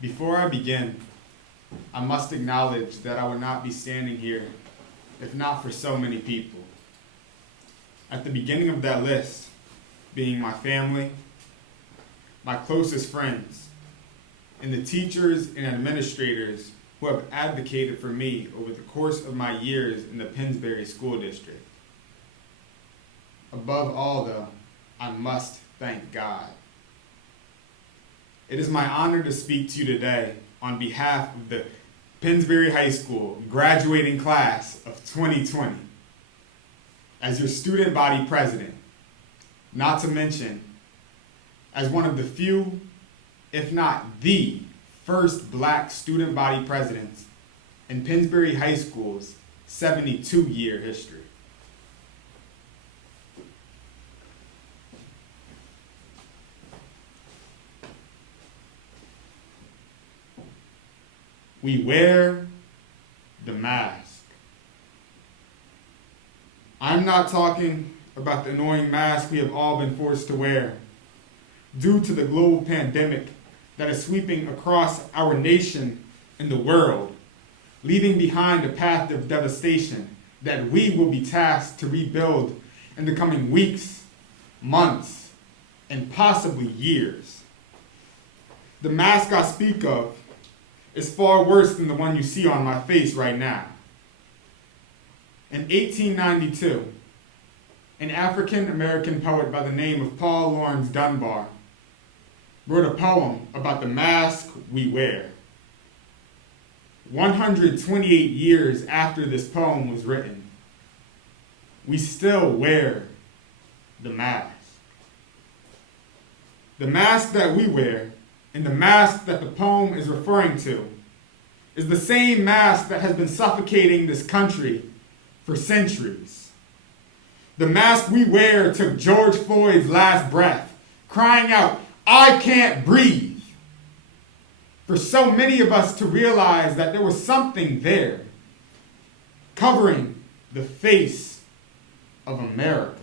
Before I begin, I must acknowledge that I would not be standing here if not for so many people. At the beginning of that list, being my family, my closest friends, and the teachers and administrators who have advocated for me over the course of my years in the Pennsbury School District. Above all, though, I must thank God. It is my honor to speak to you today on behalf of the Pennsbury High School graduating class of 2020 as your student body president, not to mention as one of the few, if not the first black student body presidents in Pennsbury High School's 72-year history. We wear the mask. I'm not talking about the annoying mask we have all been forced to wear due to the global pandemic that is sweeping across our nation and the world, leaving behind a path of devastation that we will be tasked to rebuild in the coming weeks, months, and possibly years. The mask I speak of is far worse than the one you see on my face right now. In 1892, an African-American poet by the name of Paul Laurence Dunbar wrote a poem about the mask we wear. 128 years after this poem was written, we still wear the mask. The mask that we wear and the mask that the poem is referring to is the same mask that has been suffocating this country for centuries. The mask we wear took George Floyd's last breath, crying out, "I can't breathe," for so many of us to realize that there was something there covering the face of America.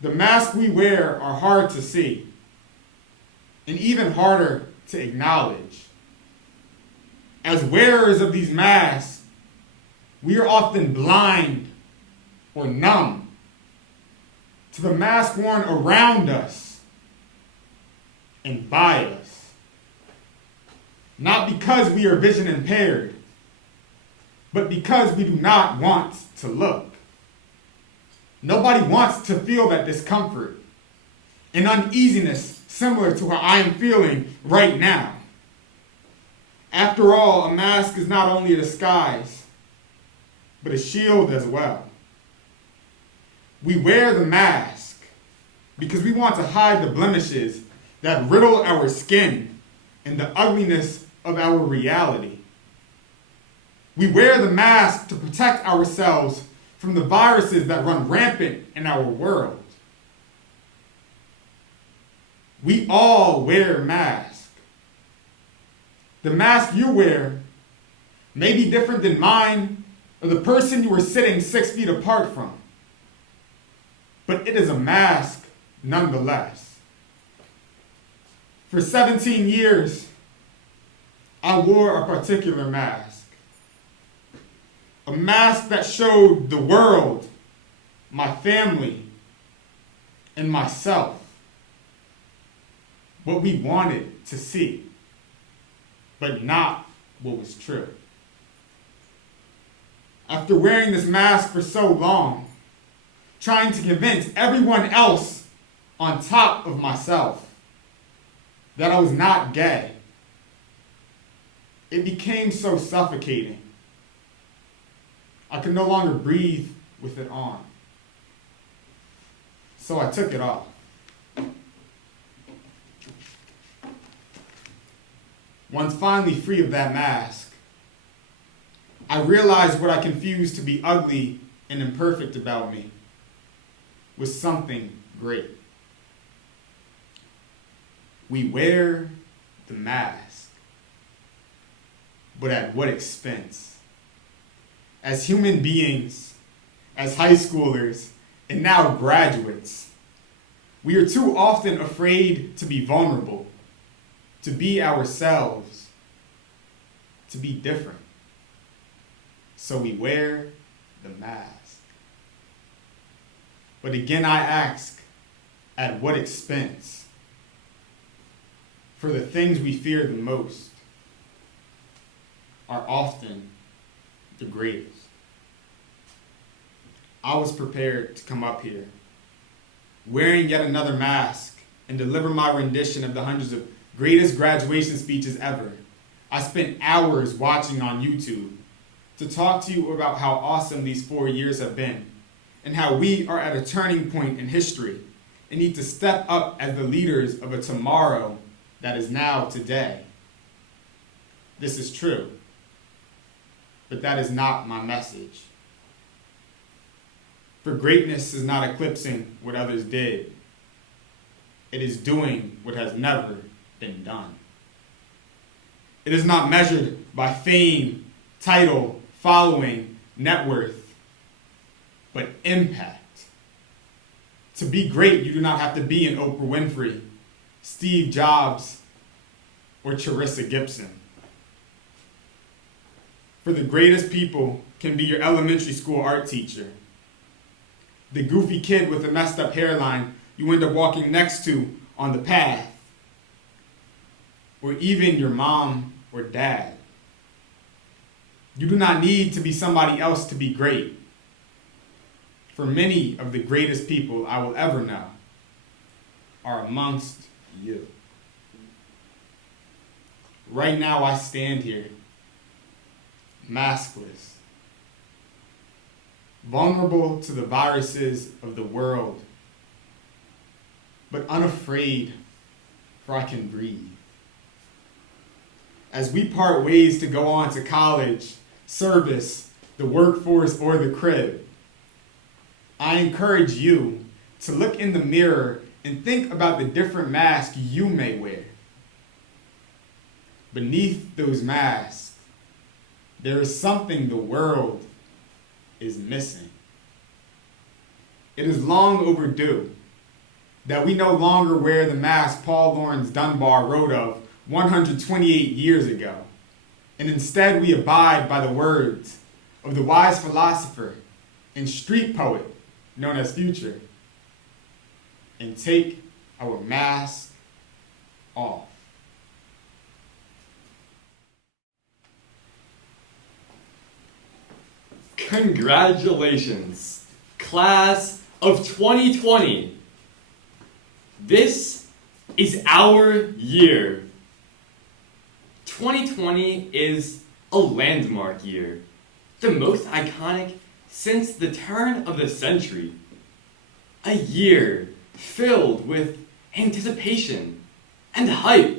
The masks we wear are hard to see and even harder to acknowledge. As wearers of these masks, we are often blind or numb to the mask worn around us and by us. Not because we are vision impaired, but because we do not want to look. Nobody wants to feel that discomfort and uneasiness similar to how I am feeling right now. After all, a mask is not only a disguise, but a shield as well. We wear the mask because we want to hide the blemishes that riddle our skin and the ugliness of our reality. We wear the mask to protect ourselves from the viruses that run rampant in our world. We all wear masks. The mask you wear may be different than mine or the person you are sitting 6 feet apart from, but it is a mask nonetheless. For 17 years, I wore a particular mask. A mask that showed the world, my family, and myself what we wanted to see, but not what was true. After wearing this mask for so long, trying to convince everyone else on top of myself that I was not gay, it became so suffocating. I could no longer breathe with it on. So I took it off. Once finally free of that mask, I realized what I confused to be ugly and imperfect about me was something great. We wear the mask, but at what expense? As human beings, as high schoolers, and now graduates, we are too often afraid to be vulnerable, to be ourselves, to be different. So we wear the mask. But again, I ask, at what expense? For the things we fear the most are often the greatest. I was prepared to come up here, wearing yet another mask, and deliver my rendition of the hundreds of greatest graduation speeches ever. I spent hours watching on YouTube to talk to you about how awesome these 4 years have been, and how we are at a turning point in history and need to step up as the leaders of a tomorrow that is now today. This is true, but that is not my message. For greatness is not eclipsing what others did. It is doing what has never been done. It is not measured by fame, title, following, net worth, but impact. To be great, you do not have to be an Oprah Winfrey, Steve Jobs, or Charissa Gibson. For the greatest people can be your elementary school art teacher, the goofy kid with a messed up hairline you end up walking next to on the path, or even your mom or dad. You do not need to be somebody else to be great. For many of the greatest people I will ever know are amongst you. Right now I stand here, maskless, vulnerable to the viruses of the world, but unafraid, for I can breathe. As we part ways to go on to college, service, the workforce, or the crib, I encourage you to look in the mirror and think about the different masks you may wear. Beneath those masks, there is something the world is missing. It is long overdue that we no longer wear the mask Paul Laurence Dunbar wrote of 128 years ago, and instead we abide by the words of the wise philosopher and street poet known as Future, and take our mask off. Congratulations, class of 2020. This is our year. 2020 is a landmark year, the most iconic since the turn of the century. A year filled with anticipation and hype.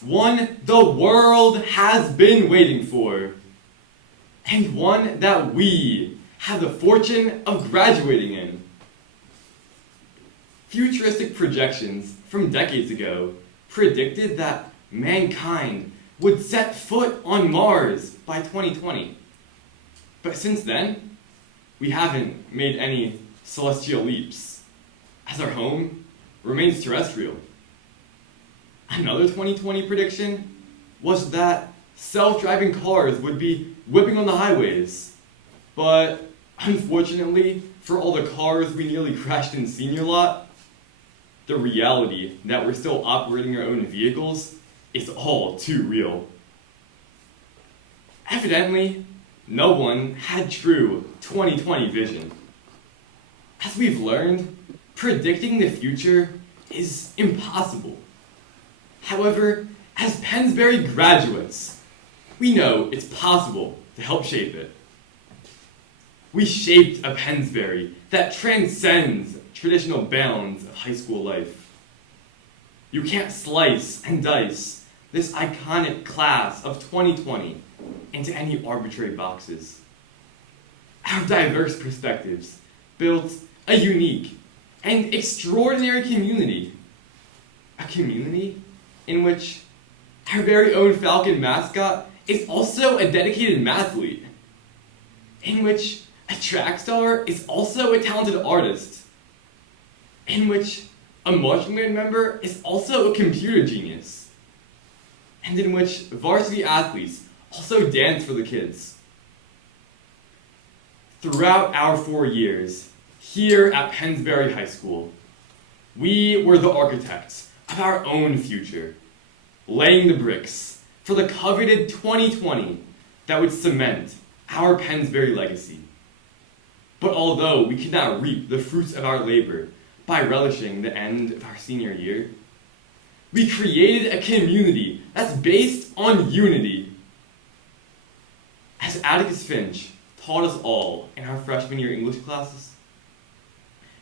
One the world has been waiting for, and one that we have the fortune of graduating in. Futuristic projections from decades ago predicted that mankind would set foot on Mars by 2020. But since then, we haven't made any celestial leaps, as our home remains terrestrial. Another 2020 prediction was that self-driving cars would be whipping on the highways. But unfortunately, for all the cars we nearly crashed in senior lot, the reality that we're still operating our own vehicles is all too real. Evidently, no one had true 2020 vision. As we've learned, predicting the future is impossible. However, as Pennsbury graduates, we know it's possible to help shape it. We shaped a Pennsbury that transcends traditional bounds of high school life. You can't slice and dice this iconic class of 2020 into any arbitrary boxes. Our diverse perspectives built a unique and extraordinary community. A community in which our very own Falcon mascot is also a dedicated mathlete. In which a track star is also a talented artist. In which a marching band member is also a computer genius. and in which varsity athletes also dance for the kids. Throughout our 4 years here at Pennsbury High School, we were the architects of our own future, laying the bricks for the coveted 2020 that would cement our Pennsbury legacy. But although we could not reap the fruits of our labor by relishing the end of our senior year, we created a community that's based on unity. As Atticus Finch taught us all in our freshman year English classes,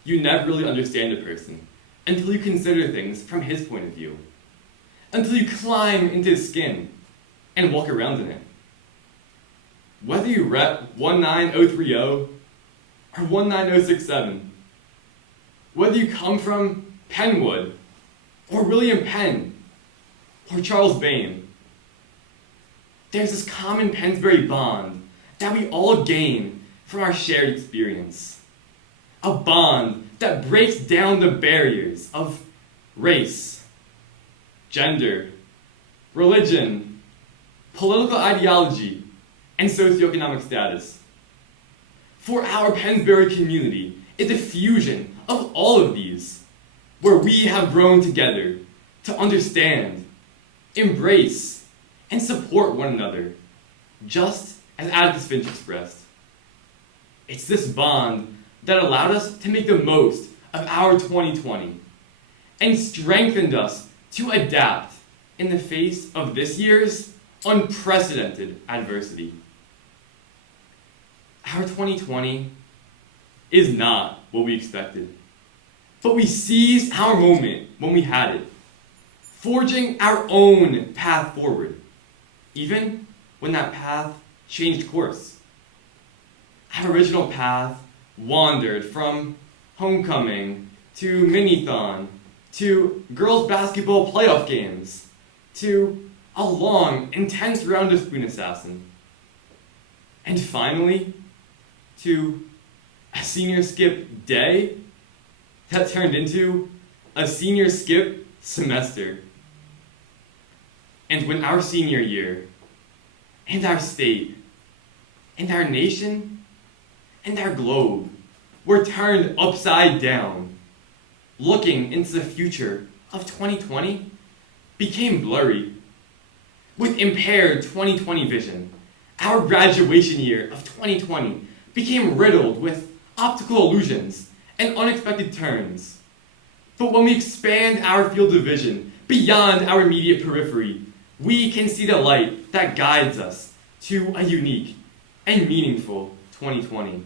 you never really understand a person until you consider things from his point of view, until you climb into his skin and walk around in it. Whether you rep 19030 or 19067, whether you come from Penwood or William Penn or Charles Bain, there's this common Pennsbury bond that we all gain from our shared experience. A bond that breaks down the barriers of race, gender, religion, political ideology, and socioeconomic status. For our Pennsbury community is a fusion of all of these, where we have grown together to understand, embrace, and support one another, just as Atticus Finch expressed. It's this bond that allowed us to make the most of our 2020 and strengthened us to adapt in the face of this year's unprecedented adversity. Our 2020 is not what we expected, but we seized our moment when we had it, forging our own path forward, even when that path changed course. Our original path wandered from homecoming to mini-thon to girls' basketball playoff games to a long, intense round of Spoon Assassin, and finally to a senior skip day that turned into a senior skip semester. And when our senior year, and our state, and our nation, and our globe were turned upside down, looking into the future of 2020 became blurry. With impaired 2020 vision, our graduation year of 2020 became riddled with optical illusions and unexpected turns. But when we expand our field of vision beyond our immediate periphery, we can see the light that guides us to a unique and meaningful 2020.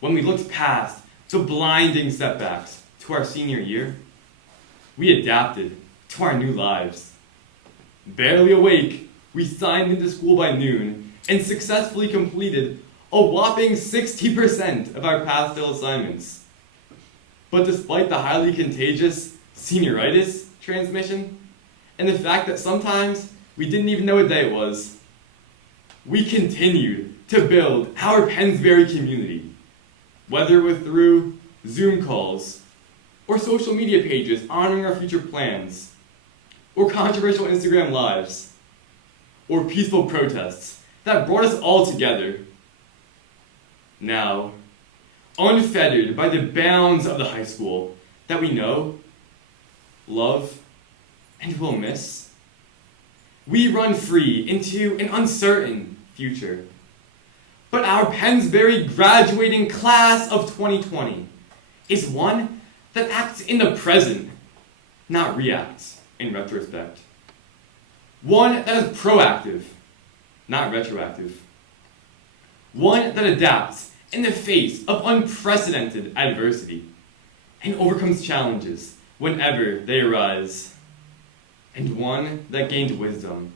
When we looked past the blinding setbacks to our senior year, we adapted to our new lives. Barely awake, we signed into school by noon and successfully completed a whopping 60% of our pastel assignments. But despite the highly contagious senioritis transmission, and the fact that sometimes we didn't even know what day it was, we continued to build our Pennsbury community, whether it was through Zoom calls, or social media pages honoring our future plans, or controversial Instagram lives, or peaceful protests that brought us all together. Now, unfettered by the bounds of the high school that we know, love, and will miss, we run free into an uncertain future. But our Pennsbury graduating class of 2020 is one that acts in the present, not reacts in retrospect. One that is proactive, not retroactive. One that adapts in the face of unprecedented adversity and overcomes challenges whenever they arise. And one that gained wisdom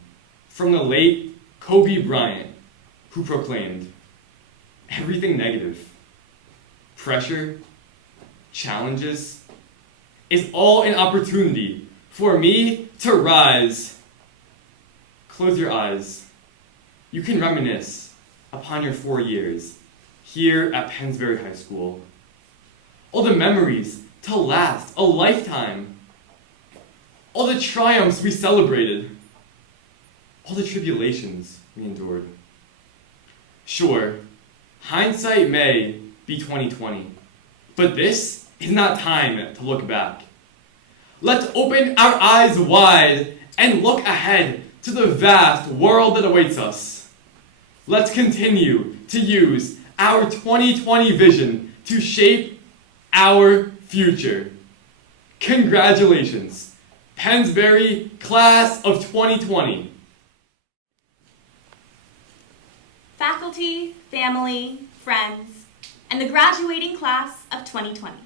from the late Kobe Bryant, who proclaimed, everything negative, pressure, challenges, is all an opportunity for me to rise. Close your eyes. You can reminisce upon your 4 years here at Pennsbury High School. All the memories to last a lifetime. All the triumphs we celebrated. all the tribulations we endured. Sure, hindsight may be 20/20, but this is not time to look back. Let's open our eyes wide and look ahead to the vast world that awaits us. Let's continue to use our 2020 vision to shape our future. Congratulations, Pennsbury Class of 2020. Faculty, family, friends, and the graduating class of 2020.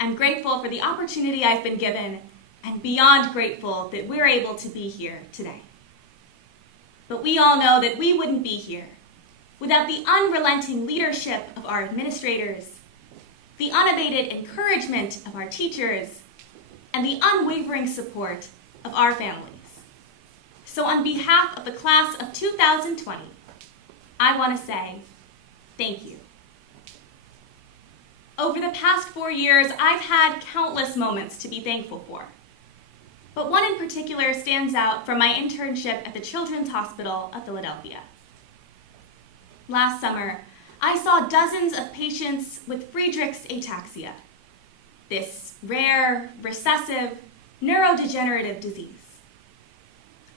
I'm grateful for the opportunity I've been given and beyond grateful that we're able to be here today. But we all know that we wouldn't be here without the unrelenting leadership of our administrators, the unabated encouragement of our teachers, and the unwavering support of our families. So on behalf of the class of 2020, I want to say thank you. Over the past 4 years, I've had countless moments to be thankful for. But one in particular stands out from my internship at the Children's Hospital of Philadelphia. Last summer, I saw dozens of patients with Friedreich's ataxia, this rare, recessive, neurodegenerative disease.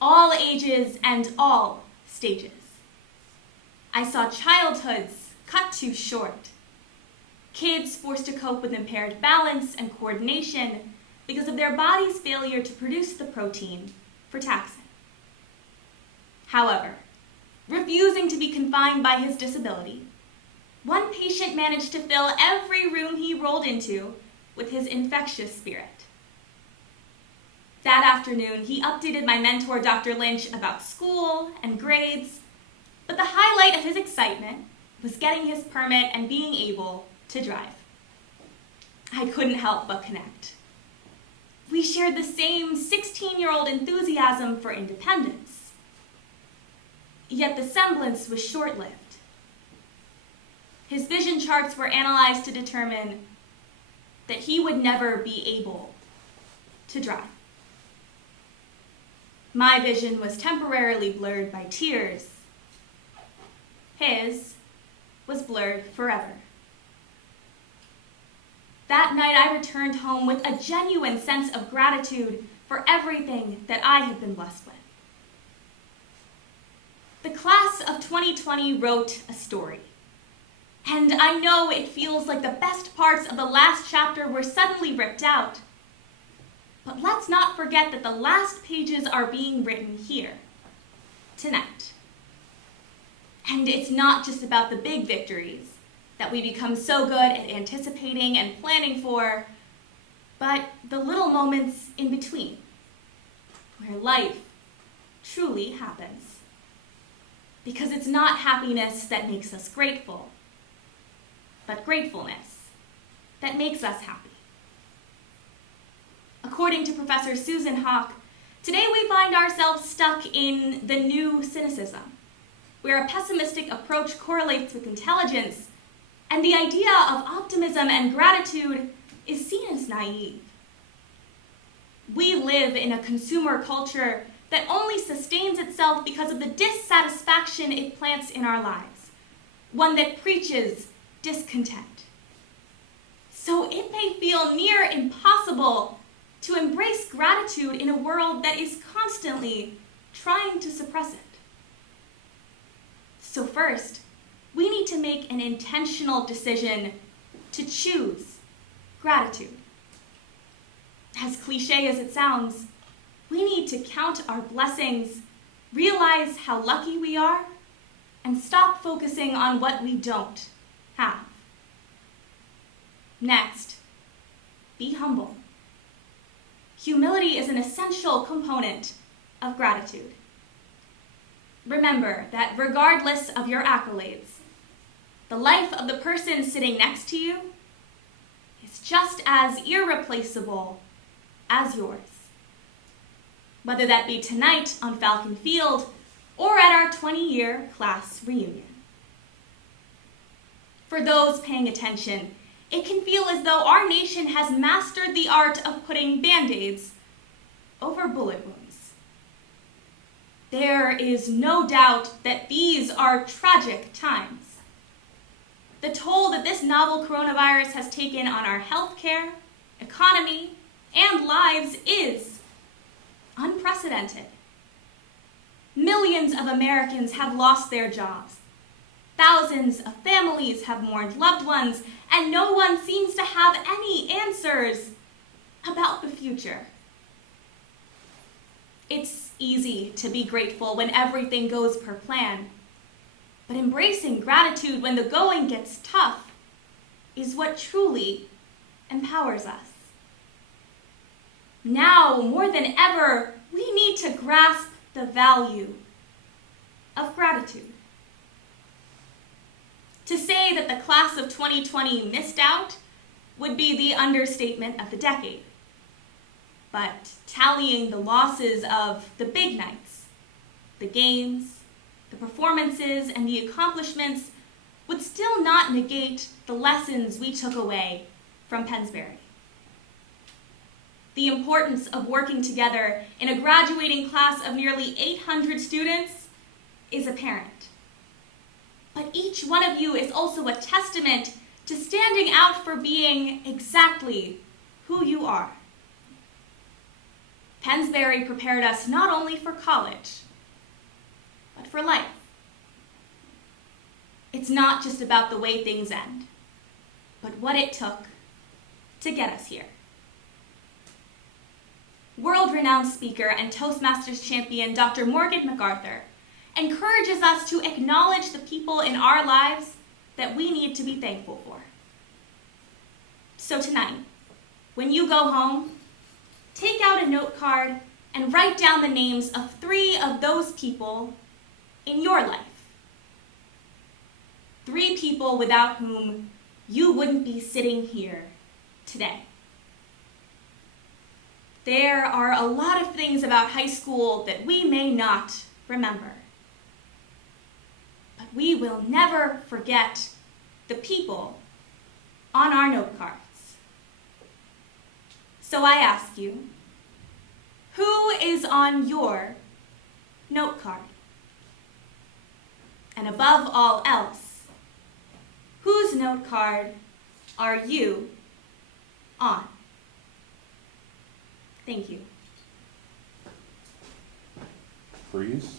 All ages and all stages. I saw childhoods cut too short. Kids forced to cope with impaired balance and coordination because of their body's failure to produce the protein for taxin. However, refusing to be confined by his disability, one patient managed to fill every room he rolled into with his infectious spirit. That afternoon, he updated my mentor, Dr. Lynch, about school and grades, but the highlight of his excitement was getting his permit and being able to drive. I couldn't help but connect. We shared the same 16-year-old enthusiasm for independence. Yet the semblance was short-lived. His vision charts were analyzed to determine that he would never be able to drive. My vision was temporarily blurred by tears. His was blurred forever. That night, I returned home with a genuine sense of gratitude for everything that I had been blessed with. The class of 2020 wrote a story. And I know it feels like the best parts of the last chapter were suddenly ripped out. But let's not forget that the last pages are being written here, tonight. And it's not just about the big victories that we become so good at anticipating and planning for, but the little moments in between, where life truly happens. Because it's not happiness that makes us grateful, but gratefulness that makes us happy. According to Professor Susan Hawk, today we find ourselves stuck in the new cynicism, where a pessimistic approach correlates with intelligence, and the idea of optimism and gratitude is seen as naive. We live in a consumer culture that only sustains itself because of the dissatisfaction it plants in our lives, one that preaches discontent. So it may feel near impossible to embrace gratitude in a world that is constantly trying to suppress it. So first, we need to make an intentional decision to choose gratitude. As cliche as it sounds, we need to count our blessings, realize how lucky we are, and stop focusing on what we don't have. Next, be humble. Humility is an essential component of gratitude. Remember that regardless of your accolades, the life of the person sitting next to you is just as irreplaceable as yours. Whether that be tonight on Falcon Field or at our 20-year class reunion. For those paying attention, it can feel as though our nation has mastered the art of putting Band-Aids over bullet wounds. There is no doubt that these are tragic times. The toll that this novel coronavirus has taken on our healthcare, economy, and lives is unprecedented. Millions of Americans have lost their jobs. Thousands of families have mourned loved ones, and no one seems to have any answers about the future. It's easy to be grateful when everything goes per plan, but embracing gratitude when the going gets tough is what truly empowers us. Now, more than ever, we need to grasp the value of gratitude. To say that the class of 2020 missed out would be the understatement of the decade. But tallying the losses of the big nights, the games, the performances, and the accomplishments would still not negate the lessons we took away from Pennsbury. The importance of working together in a graduating class of nearly 800 students is apparent. But each one of you is also a testament to standing out for being exactly who you are. Pennsbury prepared us not only for college, but for life. It's not just about the way things end, but what it took to get us here. World-renowned speaker and Toastmasters champion Dr. Morgan MacArthur encourages us to acknowledge the people in our lives that we need to be thankful for. So tonight, when you go home, take out a note card and write down the names of 3 of those people in your life. 3 people without whom you wouldn't be sitting here today. There are a lot of things about high school that we may not remember. But we will never forget the people on our note cards. So I ask you, who is on your note card? And above all else, whose note card are you on? Thank you. Freeze.